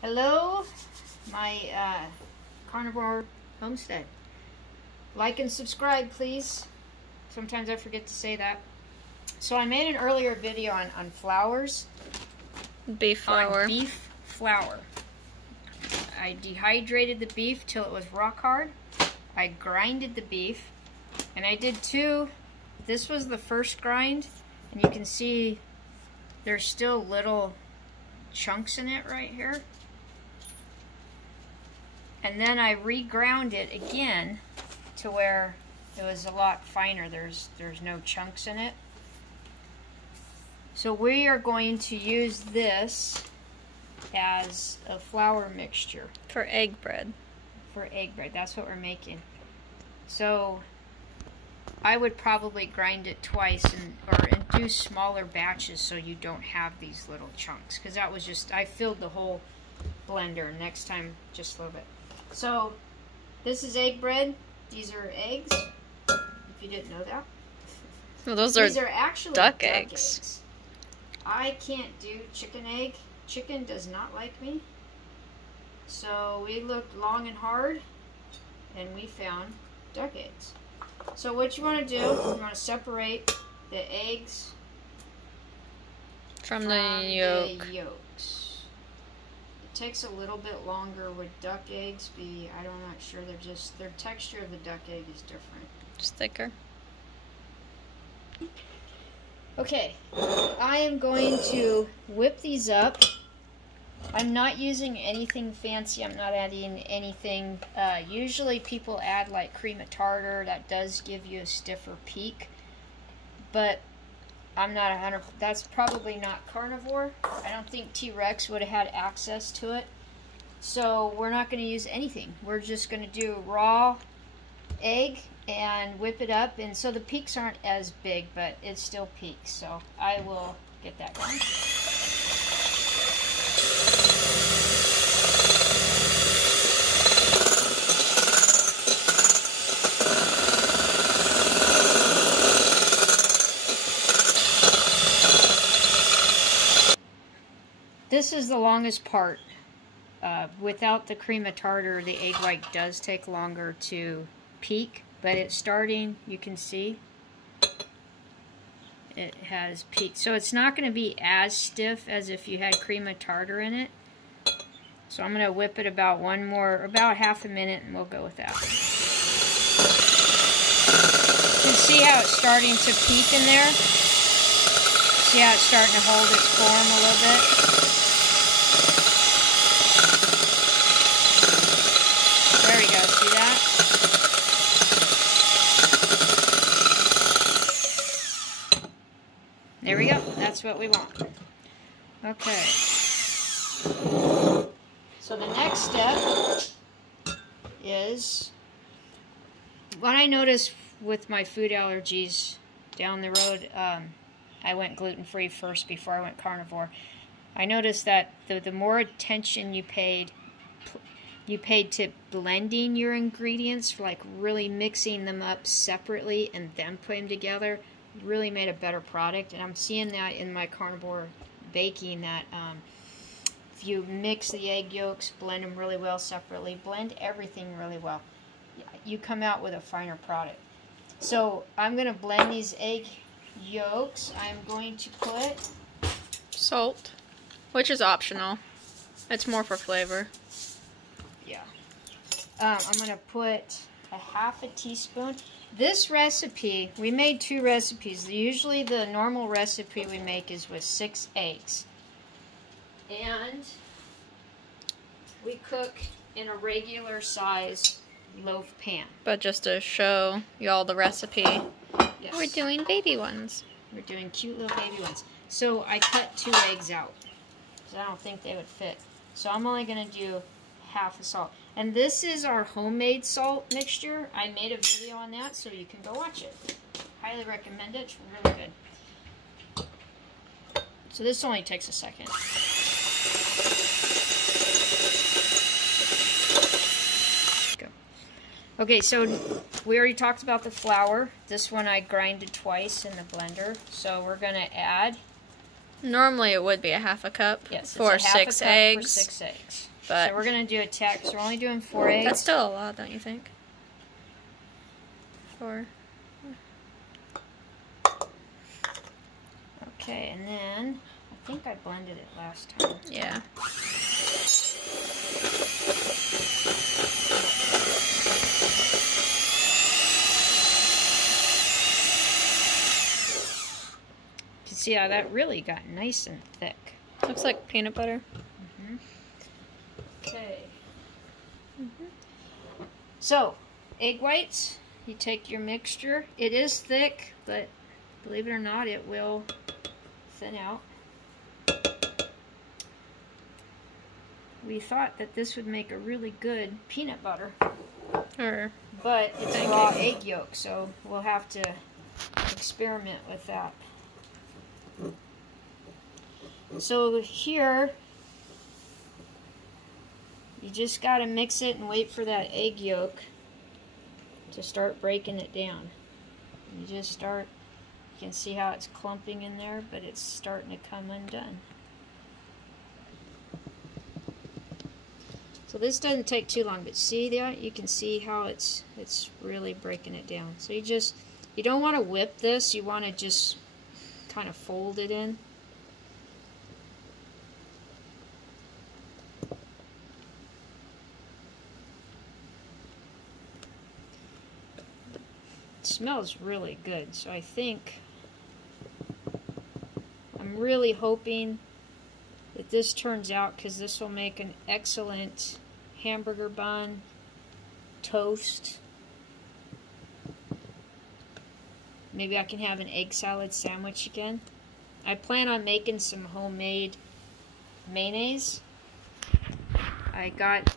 Hello, my carnivore homestead. Like and subscribe, please. Sometimes I forget to say that. So I made an earlier video on flours. Beef flour. On beef flour. I dehydrated the beef till it was rock hard. I grinded the beef. And I did two. This was the first grind. And you can see there's still little chunks in it right here. And then I reground it again to where it was a lot finer. There's no chunks in it. So we are going to use this as a flour mixture. For egg bread. For egg bread. That's what we're making. So I would probably grind it twice and do smaller batches so you don't have these little chunks. Because that was just, I filled the whole blender. Next time, just a little bit. So this is egg bread. These are eggs. If you didn't know that. Well, these are actually duck eggs. I can't do chicken egg. Chicken does not like me. So we looked long and hard and we found duck eggs. So what you want to do, you want to separate the eggs from the yolk. Yolks. It takes a little bit longer with duck eggs. I'm not sure. Their texture of the duck egg is different. Just thicker. Okay, I am going to whip these up. I'm not using anything fancy. I'm not adding anything. Usually people add like cream of tartar. That does give you a stiffer peak. But I'm not 100%. That's probably not carnivore. I don't think T-Rex would have had access to it. So we're not going to use anything. We're just going to do raw egg and whip it up. And so the peaks aren't as big, but it's still peaks. So I will get that going. This is the longest part. Without the cream of tartar, the egg white does take longer to peak, but it's starting, you can see, it has peaked. So it's not going to be as stiff as if you had cream of tartar in it. So I'm going to whip it about half a minute, and we'll go with that. You can see how it's starting to peak in there. See how it's starting to hold its form a little bit. There we go, see that? There we go, that's what we want. Okay. So the next step is, what I noticed with my food allergies down the road, I went gluten-free first before I went carnivore. I noticed that the more attention you paid to blending your ingredients, like really mixing them up separately and then putting them together, really made a better product. And I'm seeing that in my carnivore baking, that if you mix the egg yolks, blend them really well separately, blend everything really well, you come out with a finer product. So I'm going to blend these egg yolks. I'm going to put salt, which is optional. It's more for flavor. Yeah. I'm going to put a half a teaspoon. This recipe, we made two recipes. Usually the normal recipe we make is with 6 eggs. And we cook in a regular size loaf pan. But just to show y'all the recipe, yes, we're doing baby ones. We're doing cute little baby ones. So I cut 2 eggs out, because I don't think they would fit. So I'm only going to do half a salt. And this is our homemade salt mixture. I made a video on that, so you can go watch it. Highly recommend it. It's really good. So this only takes a second. Go. Okay, so we already talked about the flour. This one I grinded twice in the blender. So we're going to add Normally it would be a half a cup for it's a half 6 a cup eggs. For 6 eggs. But so we're going to do a tack, so we're only doing 4 eggs. That's still a lot, don't you think? 4. Okay, and then I think I blended it last time. Yeah. You can see how that really got nice and thick. Looks like peanut butter. Okay. So, egg whites, you take your mixture. It is thick, but believe it or not, it will thin out. We thought that this would make a really good peanut butter, but it's raw egg yolk, so we'll have to experiment with that. So here, you just got to mix it and wait for that egg yolk to start breaking it down. You just start, you can see how it's clumping in there, but it's starting to come undone. So this doesn't take too long, but see that? You can see how it's really breaking it down. So you don't want to whip this, you want to just kind of fold it in. It smells really good, so I think I'm really hoping that this turns out, because this will make an excellent hamburger bun, toast. Maybe I can have an egg salad sandwich again. I plan on making some homemade mayonnaise. I got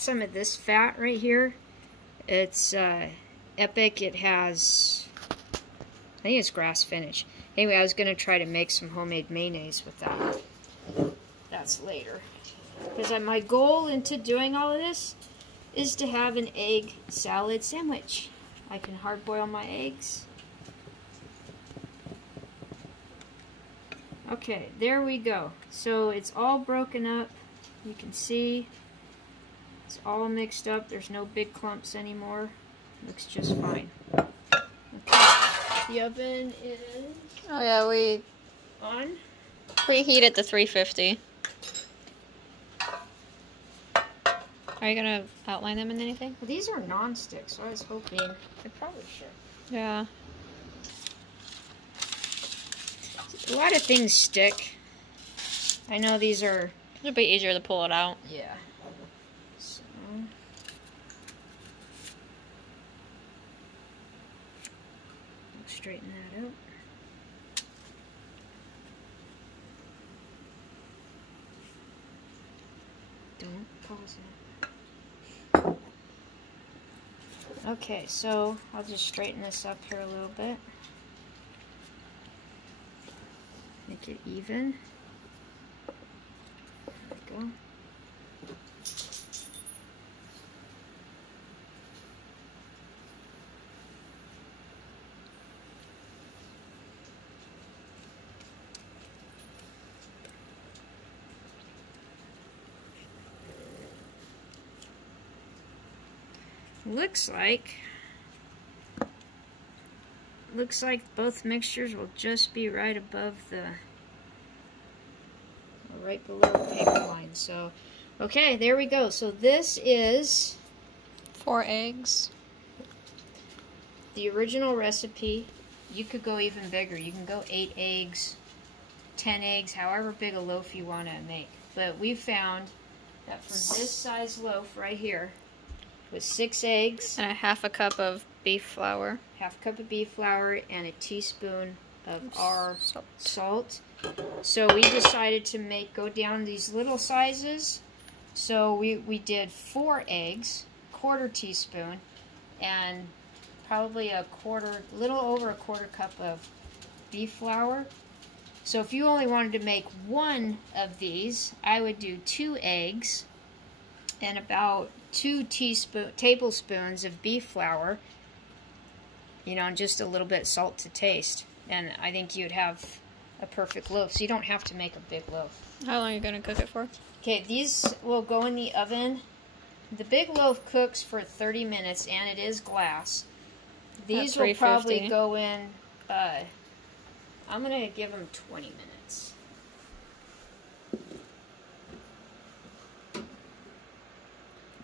some of this fat right here. It's Epic. It has, I think it's grass finish. Anyway, I was going to try to make some homemade mayonnaise with that. That's later. Because my goal into doing all of this is to have an egg salad sandwich. I can hard boil my eggs. Okay, there we go. So it's all broken up. You can see it's all mixed up. There's no big clumps anymore. Looks just fine. Okay, the oven is... Oh yeah, we on. preheat it to 350. Are you gonna outline them in anything? Well, these are non-stick, so I was hoping I probably should. Yeah. A lot of things stick. I know these are... It'll be easier to pull it out. Yeah. So... straighten that out. Don't pause it. Okay, so I'll just straighten this up here a little bit. Make it even. There we go. Looks like both mixtures will just be right above right below the paper line. So, okay, there we go. So this is 4 eggs. The original recipe. You could go even bigger. You can go 8 eggs, 10 eggs, however big a loaf you want to make. But we found that for this size loaf right here, with 6 eggs and a half a cup of beef flour. Half a cup of beef flour and a teaspoon of our salt. So we decided to go down these little sizes. So we did 4 eggs, 1/4 teaspoon, and probably little over a 1/4 cup of beef flour. So if you only wanted to make 1 of these, I would do 2 eggs and about 2 tablespoons of beef flour, you know, and just a little bit of salt to taste. And I think you'd have a perfect loaf. So you don't have to make a big loaf. How long are you going to cook it for? Okay, these will go in the oven. The big loaf cooks for 30 minutes, and it is glass. These will probably go in, I'm going to give them 20 minutes.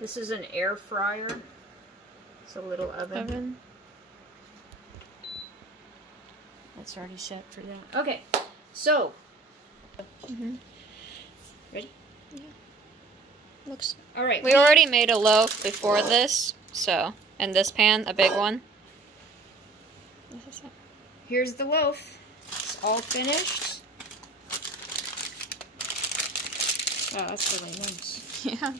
This is an air fryer. It's a little oven. That's already set for that. Okay, so. Ready? Yeah. Looks. All right. We already made a loaf before this, so in this pan, a big one. Here's the loaf. It's all finished. Oh, that's really nice. Yeah.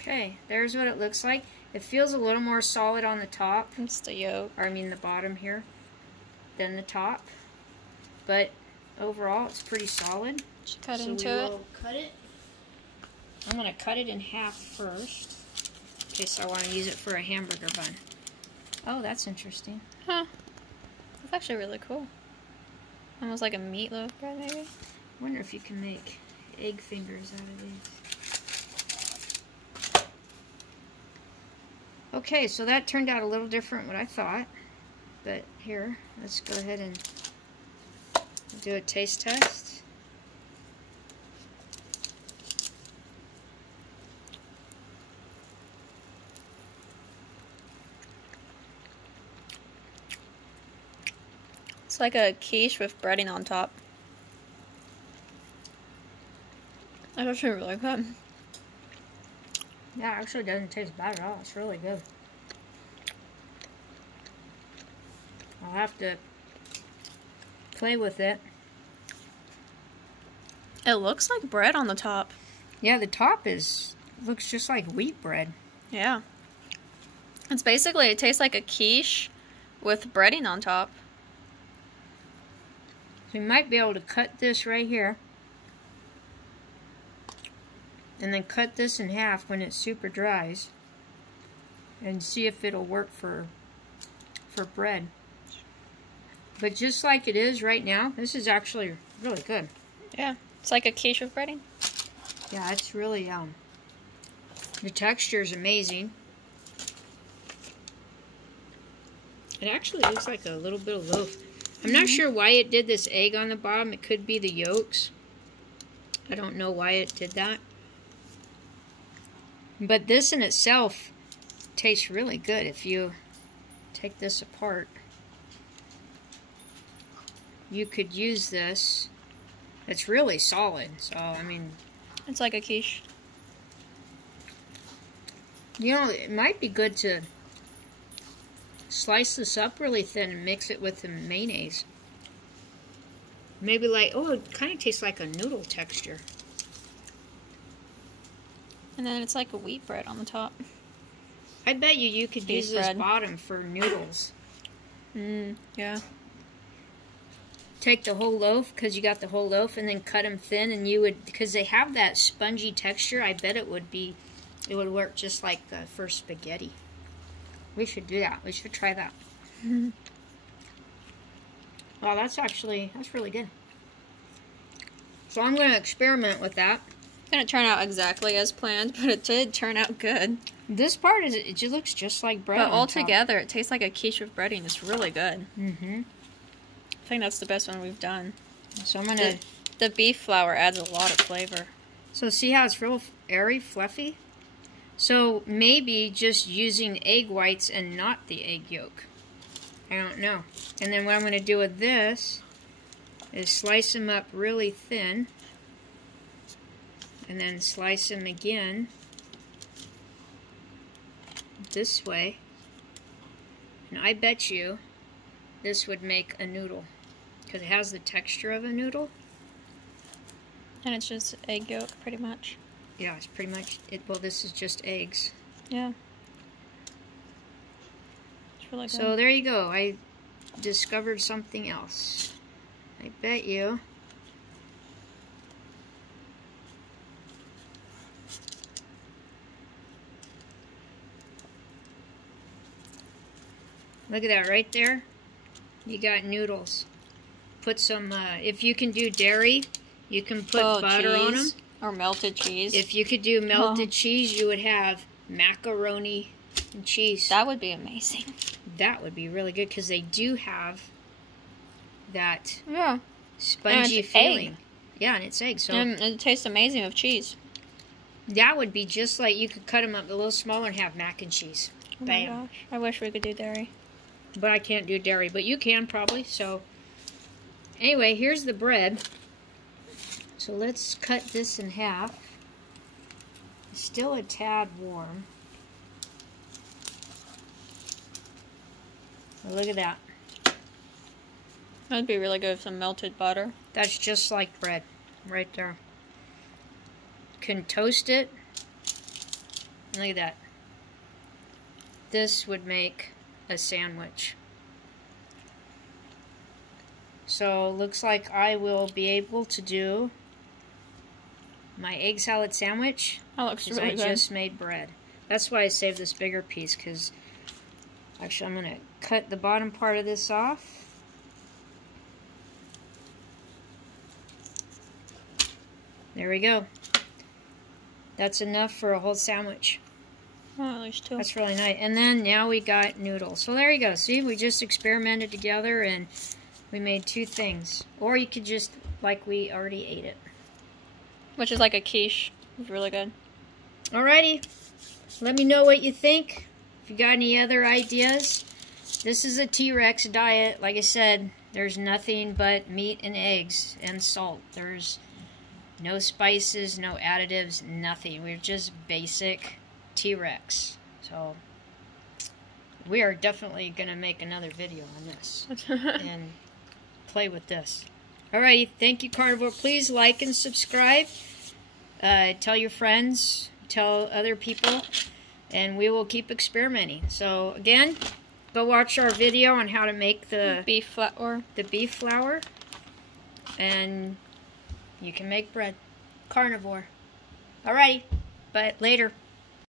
Okay, there's what it looks like. It feels a little more solid on the top. It's the yolk. Or I mean the bottom here than the top. But overall, it's pretty solid. Should cut so into we it. will cut it. I'm going to cut it in half first. In case I want to use it for a hamburger bun. Oh, that's interesting. Huh. That's actually really cool. Almost like a meatloaf bread, maybe? I wonder if you can make egg fingers out of these. Okay, so that turned out a little different what I thought. But here, let's go ahead and do a taste test. It's like a quiche with breading on top. That's actually really good. Yeah, it actually doesn't taste bad at all. It's really good. I'll have to play with it. It looks like bread on the top. Yeah, the top looks just like wheat bread. Yeah. It's basically, it tastes like a quiche with breading on top. So you might be able to cut this right here. And then cut this in half when it super dries. And see if it'll work for bread. But just like it is right now, this is actually really good. Yeah, it's like a quiche with breading. Yeah, it's really, the texture is amazing. It actually looks like a little bit of loaf. I'm not sure why it did this egg on the bottom. It could be the yolks. I don't know why it did that. But this in itself tastes really good if you take this apart. You could use this. It's really solid, so I mean... It's like a quiche. You know, it might be good to slice this up really thin and mix it with the mayonnaise. Maybe like, oh, it kind of tastes like a noodle texture. And then it's like a wheat bread on the top. I bet you could use this bottom for noodles. Yeah. Take the whole loaf, because you got the whole loaf, and then cut them thin, and you would, because they have that spongy texture, I bet it would work just like for spaghetti. We should do that. We should try that. Well, that's really good. So I'm going to experiment with that. It didn't turn out exactly as planned, but it did turn out good. This part, it just looks just like bread. But altogether, it tastes like a quiche with breading. It's really good. I think that's the best one we've done. So I'm going to... The beef flour adds a lot of flavor. So see how it's real airy, fluffy? So maybe just using egg whites and not the egg yolk. I don't know. And then what I'm going to do with this is slice them up really thin. And then slice them again this way. And I bet you this would make a noodle. Because it has the texture of a noodle. And it's just egg yolk, pretty much. Yeah, it's pretty much it. Well, this is just eggs. Yeah. It's really good. So there you go. I discovered something else. I bet you. Look at that right there. You got noodles. Put some, if you can do dairy, you can put butter on them. Or melted cheese. If you could do melted cheese, you would have macaroni and cheese. That would be amazing. That would be really good because they do have that spongy and feeling. Egg. Yeah, and it's egg. So and it tastes amazing with cheese. That would be just like you could cut them up a little smaller and have mac and cheese. Oh Bam. my gosh. I wish we could do dairy. But I can't do dairy, but you can probably. So anyway, here's the bread. So let's cut this in half. It's still a tad warm. Oh, look at that. That'd be really good with some melted butter. That's just like bread, right there. Can toast it. Look at that. This would make a sandwich. So looks like I will be able to do my egg salad sandwich. That looks really good. I just made bread. That's why I saved this bigger piece, because actually I'm going to cut the bottom part of this off. There we go. That's enough for a whole sandwich. Oh, at least two. That's really nice. And then now we got noodles. So there you go. See, we just experimented together and we made two things. Or you could just, like we already ate it. Which is like a quiche. It's really good. Alrighty. Let me know what you think. If you got any other ideas. This is a T-Rex diet. Like I said, there's nothing but meat and eggs and salt. There's no spices, no additives, nothing. We're just basic T-Rex. So we are definitely going to make another video on this and play with this. Alrighty, thank you, Carnivore. Please like and subscribe. Tell your friends, tell other people, and we will keep experimenting. So again, go watch our video on how to make the beef flour, and you can make bread. Carnivore. Alrighty, but later.